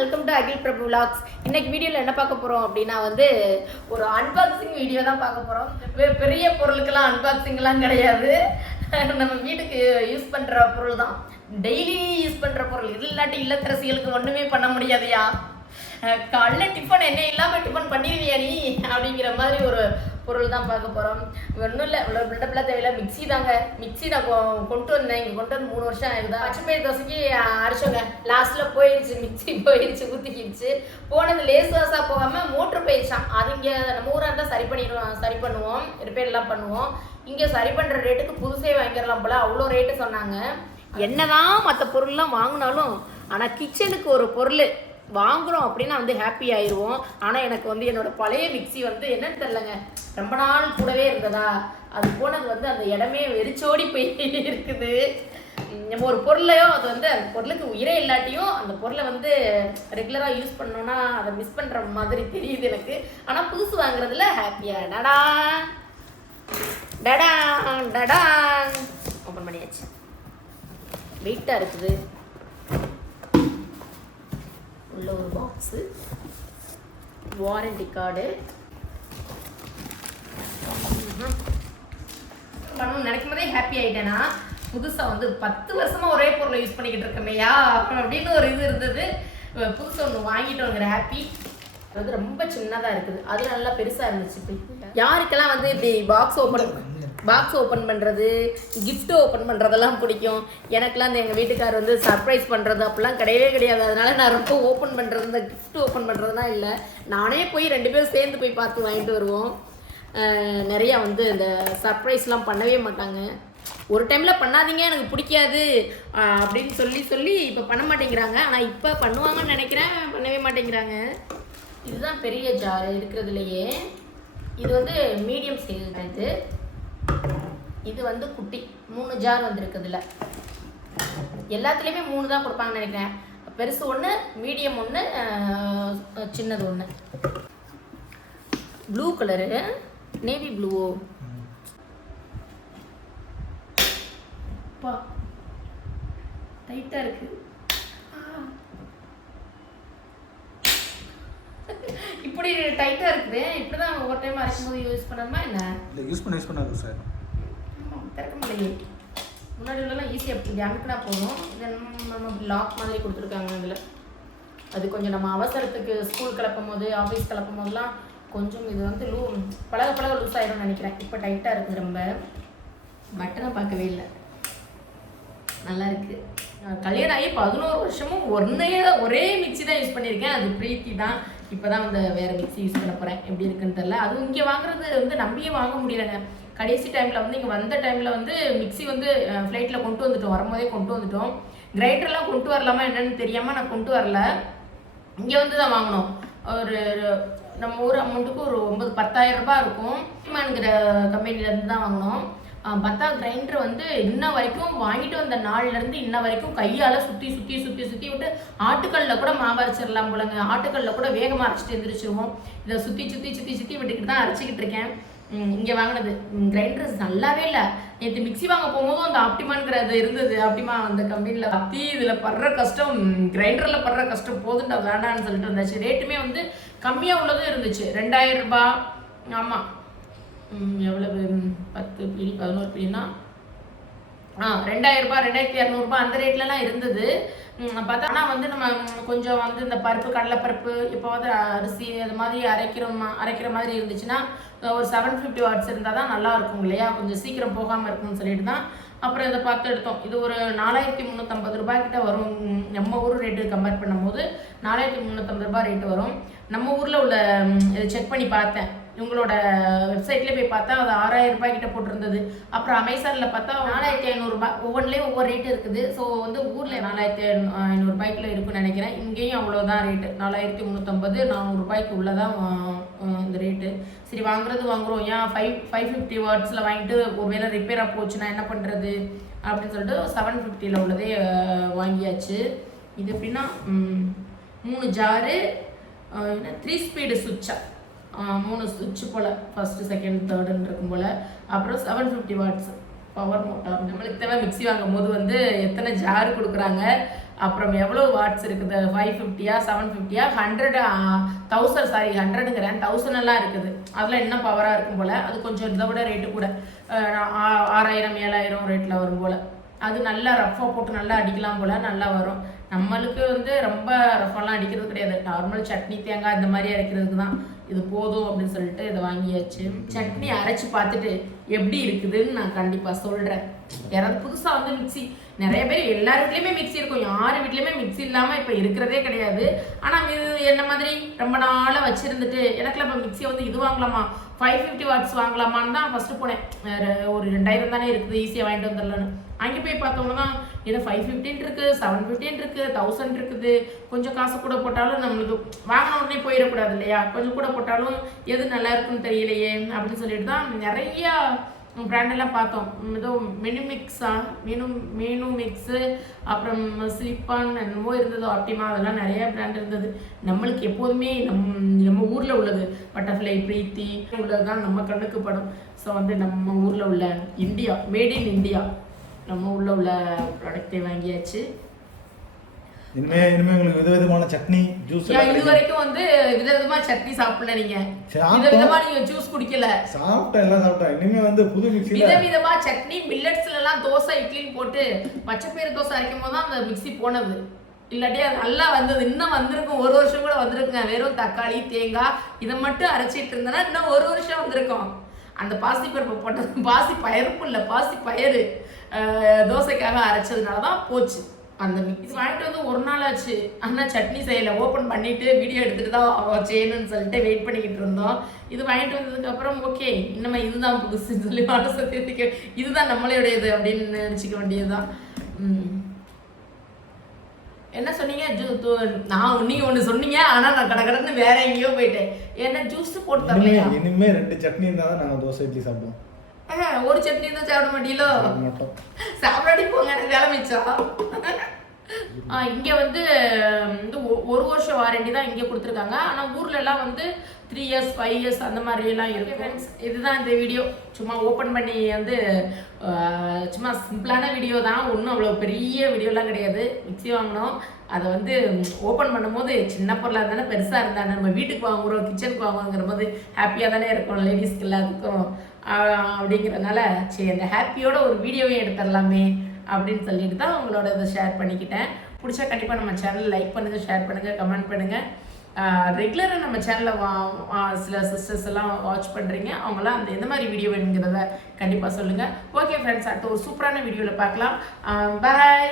Welcome to Akhil Prabhu vlogs இன்னைக்கு வீடியோவில் என்ன பார்க்க போகிறோம் அப்படின்னா வந்து ஒரு அன்பாக்சிங் வீடியோ தான் பார்க்க போகிறோம் பெரிய பொருளுக்கெல்லாம் அன்பாக்சிங்லாம் கிடையாது. நம்ம வீட்டுக்கு யூஸ் பண்ணுற பொருள் தான். டெய்லி யூஸ் பண்ணுற பொருள். இது இல்லாட்டி இல்லத்தரசிகளுக்கு ஒன்றுமே பண்ண முடியாதையா. காலைல டிஃபன் என்ன இல்லாமல் டிஃபன் பண்ணிடுவியா நீ? அப்படிங்கிற மாதிரி ஒரு பொருள் தான் பார்க்க போகிறோம் ஒன்றும் இல்லை. இவ்வளோ பில்டப்லாம் தேவையில்ல. மிக்ஸி தாங்க. மிக்ஸி நான் கொண்டு வந்தேன். இங்கே கொண்டு வந்து மூணு வருஷம் ஆகுதா? பச்சைப்பயிர் தோசைக்கு அரைச்சோங்க. லாஸ்ட்டில் போயிடுச்சு மிக்ஸி போயிடுச்சு ஊற்றிக்கிடுச்சு போனது லேஸ் வாஸாக போகாமல் மோட்ரு போயிடுச்சான் அது இங்கே நம்ம ஊராக இருந்தால் சரி பண்ணிடுவோம் சரி பண்ணுவோம். ரிப்பேர்லாம் பண்ணுவோம். இங்கே சரி பண்ணுற ரேட்டுக்கு புதுசே வாங்கிடலாம் போல. அவ்வளோ ரேட்டு சொன்னாங்க. என்னதான் மற்ற பொருள்லாம் வாங்கினாலும் ஆனால் கிச்சனுக்கு ஒரு பொருள் வாங்குறோம் அப்படின்னா வந்து ஹாப்பி ஆயிடுவோம் ஆனால் எனக்கு வந்து என்னோட பழைய மிக்ஸி வந்து என்னன்னு தெரிலங்க ரொம்ப நாள் கூடவே இருந்ததா அது போனது வந்து அந்த இடமே வெறிச்சோடி போய் இருக்குது. நம்ம ஒரு பொருளையோ அது வந்து அந்த பொருளுக்கு உயிரே இல்லாட்டியும் அந்த பொருளை வந்து ரெகுலராக யூஸ் பண்ணோன்னா அதை மிஸ் பண்ணுற மாதிரி தெரியுது எனக்கு. ஆனால் புதுசு வாங்குறதுல ஹாப்பியாக டடா. டடா டடா. ஓப்பன் பண்ணியாச்சு. வெயிட்டாக இருக்குது. உள்ள ஒரு பாக்ஸு வாரண்டி கார்டு பண்ணணும்னு நினைக்கும் போதே ஹாப்பி ஆகிட்டேன்னா புதுசாக வந்து பத்து வருஷமாக ஒரே பொருளை யூஸ் பண்ணிக்கிட்டு இருக்கமையா அப்படின்னு ஒரு இது இருந்தது. புதுசாக ஒன்று வாங்கிட்டோங்கிற ஹாப்பி அது வந்து ரொம்ப சின்னதாக இருக்குது. அது நல்லா பெருசாக இருந்துச்சு இப்போ. யாருக்கெல்லாம் வந்து இப்படி பாக்ஸ் ஓப்பன் பாக்ஸ் ஓப்பன் பண்ணுறது கிஃப்ட் ஓப்பன் பண்ணுறதெல்லாம் பிடிக்கும்? எனக்குலாம் அந்த எங்கள் வீட்டுக்கார் வந்து சர்ப்ரைஸ் பண்ணுறது அப்படிலாம் கிடையவே கிடையாது. அதனால நான் ரொம்ப ஓப்பன் பண்ணுறது இந்த கிஃப்ட் ஓப்பன் பண்ணுறதுலாம் இல்லை. நானே போய் ரெண்டு பேரும் சேர்ந்து போய் பார்த்து வாங்கிட்டு வருவோம். நிறையா வந்து இந்த சர்ப்ரைஸ்லாம் பண்ணவே மாட்டாங்க. ஒரு டைமில் பண்ணாதீங்க எனக்கு பிடிக்காது அப்படின்னு சொல்லி சொல்லி இப்போ பண்ண மாட்டேங்கிறாங்க. ஆனால் இப்போ பண்ணுவாங்கன்னு நினைக்கிறேன் பண்ணவே மாட்டேங்கிறாங்க. இதுதான் பெரிய ஜார் இருக்கிறதுலையே இது வந்து மீடியம் சைஸ் இது. இது வந்து குட்டி. மூணு ஜார் வந்துருக்குதுல எல்லாத்துலேயுமே மூணு தான் கொடுப்பாங்கன்னு நினைக்கிறேன். பெருசு ஒன்று மீடியம் ஒன்று சின்னது ஒன்று ப்ளூ கலரு நேவி ப்ளூவோ அப்பா டைட்டாக இருக்கு. இப்படி டைட்டாக இருக்குது. இப்படி தான் ஒவ்வொரு டைம் அரைக்கும் போது யூஸ் பண்ணணுமா என்ன? இல்லை யூஸ் பண்ண யூஸ் பண்ணாது சார் திறக்க முடியலையே. முன்னாடி உள்ளலாம் ஈஸியாக இப்படி அமுக்கினா போதும். இது நம்ம நம்ம லாக் மாதிரி கொடுத்துருக்காங்க அதில் அது கொஞ்சம் நம்ம அவசரத்துக்கு ஸ்கூல் கிளப்பும் போது ஆஃபீஸ் கிளப்பும் போதெல்லாம் கொஞ்சம் இது வந்து லூ பழக பழக லூஸ் ஆயிடும்னு நினைக்கிறேன். இப்போ டைட்டாக இருக்குது ரொம்ப. பட்டனை பார்க்கவே இல்லை. நல்லா இருக்கு. நான் கல்யாணம் ஆகி பதினோரு வருஷமும் ஒன்னே ஒரே மிக்ஸி தான் யூஸ் பண்ணியிருக்கேன். அது பிரீத்தி தான். இப்போ தான் வந்து வேறு மிக்ஸி யூஸ் பண்ண போகிறேன் எப்படி இருக்குன்னு தெரில அதுவும் இங்கே வாங்குறது வந்து நம்பியே வாங்க முடியலங்க. கடைசி டைமில் வந்து இங்கே வந்த டைமில் வந்து மிக்ஸி வந்து ஃப்ளைட்டில் கொண்டு வந்துட்டோம். வரும்போதே கொண்டு வந்துட்டோம். கிரைண்டர்லாம் கொண்டு வரலாமா என்னன்னு தெரியாமல் நான் கொண்டு வரல. இங்கே வந்து தான் வாங்கினோம் ஒரு நம்ம ஊர் அமௌண்ட்டுக்கு ஒரு ஒன்பது பத்தாயிரம் ரூபாய் இருக்கும். ஹிமான்கிற கம்பெனிலேருந்து தான் வாங்கினோம். பத்தா கிரைண்டர் வந்து இன்ன வரைக்கும் வாங்கிட்டு வந்த நாள்லேருந்து இன்ன வரைக்கும் கையால் சுற்றி சுற்றி சுற்றி சுற்றி விட்டு ஆட்டுக்கல்ல கூட மாவு அரைச்சிடலாம் போலங்க. ஆட்டுக்கல்ல கூட வேகமாக அரைச்சிட்டு எழுந்திரிச்சிருவோம் இதை சுற்றி சுற்றி சுற்றி சுற்றி விட்டுக்கிட்டு தான் அரைச்சிக்கிட்டு இருக்கேன். இங்கே வாங்கினது. கிரைண்டர் நல்லாவே இல்லை. நேற்று மிக்ஸி வாங்க போகும்போதும் அந்த ஆப்டிமான்ங்கிறது இருந்தது. ஆப்டிமா அந்த கம்பெனியில் அத்தி இதில் படுற கஷ்டம் கிரைண்டரில் படுற கஷ்டம் போதுண்டா வேண்டாம்னு சொல்லிட்டு இருந்தாச்சு. ரேட்டுமே வந்து கம்மியாக உள்ளதும் இருந்துச்சு. ரெண்டாயிரம் ரூபாய் ஆமாம் எவ்வளவு? பத்து பிடி பதினோரு பிடினா ஆ ரெண்டாயிரம் ரூபாய் ரெண்டாயிரத்தி இரநூறுபா அந்த ரேட்லலாம் இருந்தது. பார்த்தா ஆனால் வந்து நம்ம கொஞ்சம் வந்து இந்த பருப்பு கடலைப்பருப்பு இப்போ வந்து அரிசி அது மாதிரி அரைக்கிற அரைக்கிற மாதிரி இருந்துச்சுன்னா ஒரு செவன் ஃபிஃப்டி வாட்ஸ் இருந்தால் தான் நல்லா இருக்கும் இல்லையா? கொஞ்சம் சீக்கிரம் போகாமல் இருக்கும்னு சொல்லிட்டு தான் அப்புறம் இதை பார்த்து எடுத்தோம். இது ஒரு நாலாயிரத்தி முந்நூற்றம்பது ரூபாய்க்கிட்ட வரும். நம்ம ஊர் ரேட்டு கம்பேர் பண்ணும்போது நாலாயிரத்தி முந்நூற்றம்பது ரூபாய் ரேட்டு வரும். நம்ம ஊரில் உள்ள இதை செக் பண்ணி பார்த்தேன். இவங்களோட வெப்சைட்லேயே போய் பார்த்தா அது ஆறாயிரம் ரூபாய் கிட்ட போட்டிருந்தது. அப்புறம் அமேசானில் பார்த்தா நாலாயிரத்தி ஐநூறுரூபா ஒவ்வொன்றிலையும் ஒவ்வொரு ரேட் இருக்குது. ஸோ வந்து ஊரில் நாலாயிரத்தி ஐநூறுபாய்க்குள்ள இருக்குன்னு நினைக்கிறேன். இங்கேயும் அவ்வளோதான் ரேட்டு நாலாயிரத்தி முந்நூற்றம்பது நானூறுபாய்க்கு உள்ளதான் இந்த ரேட்டு சரி வாங்குறது வாங்குறோம். ஏன் ஃபைவ் ஃபைவ் ஃபிஃப்டி வாட்ஸில் வாங்கிட்டு ஒருவேளை ரிப்பேராக போச்சுன்னா என்ன பண்ணுறது அப்படின்னு சொல்லிட்டு செவன் ஃபிஃப்டியில் உள்ளதே வாங்கியாச்சு. இது எப்படின்னா மூணு ஜாரு என்ன த்ரீ ஸ்பீடு சுவிட்சா மூணு சுவிட்ச் போல் ஃபஸ்ட்டு செகண்ட் தேர்டுன்னு இருக்கும் போல். அப்புறம் seven fifty watts power motor நம்மளுக்கு தேவை மிக்ஸி வாங்கும் போது வந்து எத்தனை ஜார் கொடுக்குறாங்க? அப்புறம் எவ்வளோ வாட்ஸ் இருக்குது? ஃபைவ் ஃபிஃப்டியா செவன் ஃபிஃப்டியா ஹண்ட்ரட் தௌசண்ட் சாரி ஹண்ட்ரடுங்கிறேன் தௌசண்ட் எல்லாம் இருக்குது. அதெல்லாம் என்ன பவராக இருக்கும் போல்? அது கொஞ்சம் இதை விட ரேட்டு கூட. ஆ- ஆறாயிரம் ஏழாயிரம் ரேட்டில் வரும் போல். அது நல்லா ரஃப்பாக போட்டு நல்லா அடிக்கலாம் போல் நல்லா வரும். நம்மளுக்கு வந்து ரொம்ப ரஃபெல்லாம் அடிக்கிறது கிடையாது. நார்மல் சட்னி தேங்காய் இந்த மாதிரி அரைக்கிறதுக்கு தான். இது போதும் அப்படின்னு சொல்லிட்டு இதை வாங்கியாச்சு. சட்னி அரைச்சி பார்த்துட்டு எப்படி இருக்குதுன்னு நான் கண்டிப்பாக சொல்கிறேன் யாராவது புதுசாக வந்து மிக்ஸி நிறைய பேர் எல்லார் வீட்லேயுமே மிக்ஸி இருக்கும். யார் வீட்லேயுமே மிக்ஸி இல்லாமல் இப்போ இருக்கிறதே கிடையாது. ஆனால் இது என்ன மாதிரி ரொம்ப நாளாக வச்சுருந்துட்டு எனக்குலாம் இப்போ மிக்சியை வந்து இது வாங்கலாமா? ஃபைவ் ஃபிஃப்டி வாட்ஸ் வாங்கலாமான்னு தான் ஃபஸ்ட்டு போனேன். ஒரு ரெண்டாயிரம் தானே இருக்குது ஈஸியாக வாங்கிட்டு வந்துடலான்னு அங்கே போய் பார்த்தோம்னா தான் இது ஃபைவ் ஃபிஃப்டின் இருக்குது செவன் ஃபிஃப்டின் இருக்குது தௌசண்ட் இருக்குது. கொஞ்சம் காசு கூட போட்டாலும் நம்மளுக்கு வாங்கின உடனே போயிடக்கூடாது இல்லையா? கொஞ்சம் கூட போட்டாலும் எது நல்லா இருக்குன்னு தெரியலையே அப்படின்னு சொல்லிட்டு தான் நிறையா பிராண்டெல்லாம் பார்த்தோம். ஏதோ மெனு மிக்ஸா மெனு மெனு மிக்ஸு அப்புறம் ஸ்லிப்பான் என்னவோ இருந்தது ஆப்டிமா அதெல்லாம் நிறையா பிராண்ட் இருந்தது. நம்மளுக்கு எப்போதுமே நம் நம்ம ஊரில் உள்ளது. பட்டர்ஃப்ளை பிரீத்தி உள்ளது தான் நம்ம கண்ணுக்கு படம். ஸோ வந்து நம்ம ஊரில் உள்ள இந்தியா மேட் இன் இந்தியா நம்ம ஊரில் உள்ள ப்ராடக்டே வாங்கியாச்சு. இனிமே இனிமே உங்களுக்கு விதவிதமான சட்னி ஜூஸ் இது வரைக்கும் வந்து விதவிதமா சட்னி சாப்பிடல நீங்க. விதவிதமா நீங்க ஜூஸ் குடிக்கல. சாப்பிட்டேன் எல்லாம் சாப்பிட்டேன். இனிமே வந்து புது மிக்சியில விதவிதமா சட்னி மில்லட்ஸ்ல எல்லாம் தோசை இட்லின்னு போட்டு பச்சைப்பயிறு தோசை அரைக்கும் போது தான் அந்த மிக்ஸி போனது. இல்லாட்டி அது நல்லா வந்தது. இன்னும் வந்திருக்கும். ஒரு வருஷம் கூட வந்திருக்குங்க. வெறும் தக்காளி தேங்காய் இதை மட்டும் அரைச்சிட்டு இருந்தேன்னா இன்னும் ஒரு வருஷம் வந்திருக்கும். அந்த பாசி பருப்பு போட்டது. பாசி பயிருப்பு இல்லை பாசி பயிறு. தோசைக்காக அரைச்சதுனால தான் போச்சு. அந்த மிக்ஸி வாங்கிட்டு வந்து ஒரு நாள் ஆச்சு. ஆனால் சட்னி செய்யலை. ஓப்பன் பண்ணிட்டு வீடியோ எடுத்துட்டு தான் செய்யணும்னு சொல்லிட்டு வெயிட் பண்ணிக்கிட்டு இருந்தோம். இது வாங்கிட்டு வந்ததுக்கு அப்புறம் ஓகே இன்னமே இதுதான் புதுசுன்னு சொல்லி மனசை தேர்த்திக்க இதுதான் நம்மளுடையது அப்படின்னு நினச்சிக்க வேண்டியதுதான். என்ன சொன்னீங்க? ஜூ தூ- நான் நீங்க ஒன்று சொன்னீங்க. ஆனால் நான் கடை கடன்னு வேற எங்கேயோ போயிட்டேன். என்ன ஜூஸ் போட்டு இனிமே தரலையா இனிமே ரெண்டு சட்னி இருந்தா தான் நாங்க தோசை இட்லி சாப்பிடுவோம். ஒரு சட்னி தான் சாப்பிட மாட்டீங்களோ? சாப்பிடாடி போங்க எனக்கு வேலை மிச்சம். இங்க வந்து ஒ- ஒரு வருஷம் வாரண்டி தான் இங்கே கொடுத்துருக்காங்க. ஆனா ஊர்ல எல்லாம் வந்து த்ரீ இயர்ஸ் ஃபைவ் இயர்ஸ் அந்த மாதிரி எல்லாம் இருக்கு ஃப்ரெண்ட்ஸ் இதுதான் இந்த வீடியோ சும்மா ஓப்பன் பண்ணி வந்து சும்மா சிம்பிளான வீடியோ தான். ஒன்றும் அவ்வளோ பெரிய வீடியோலாம் கிடையாது. மிக்ஸி வாங்கினோம். அதை வந்து ஓப்பன் பண்ணும்போது சின்ன பொருளாக இருந்தாலும் பெருசாக இருந்தாலும் நம்ம வீட்டுக்கு வாங்குறோம் கிச்சனுக்கு வாங்குறோங்கிற போது ஹாப்பியாக தானே இருக்கும் லேடிஸ்க்கு எல்லாத்துக்கும். அப்படிங்கிறதுனால சரி அந்த ஹாப்பியோட ஒரு வீடியோவே எடுத்துடலாமே. அப்படின்னு சொல்லிட்டு தான் உங்களோட இதை ஷேர் பண்ணிக்கிட்டேன். பிடிச்சா கண்டிப்பாக நம்ம சேனல் லைக் பண்ணுங்கள் ஷேர் பண்ணுங்கள் கமெண்ட் பண்ணுங்கள் ரெகுலராக நம்ம சேனலில் வா சில சிஸ்டர்ஸ் எல்லாம் வாட்ச் பண்ணுறீங்க அவங்களாம் அந்த எந்த மாதிரி வீடியோ வேணுங்கிறத கண்டிப்பாக சொல்லுங்கள் ஓகே ஃப்ரெண்ட்ஸ் அடுத்த ஒரு சூப்பரான வீடியோவில் பார்க்கலாம். பாய்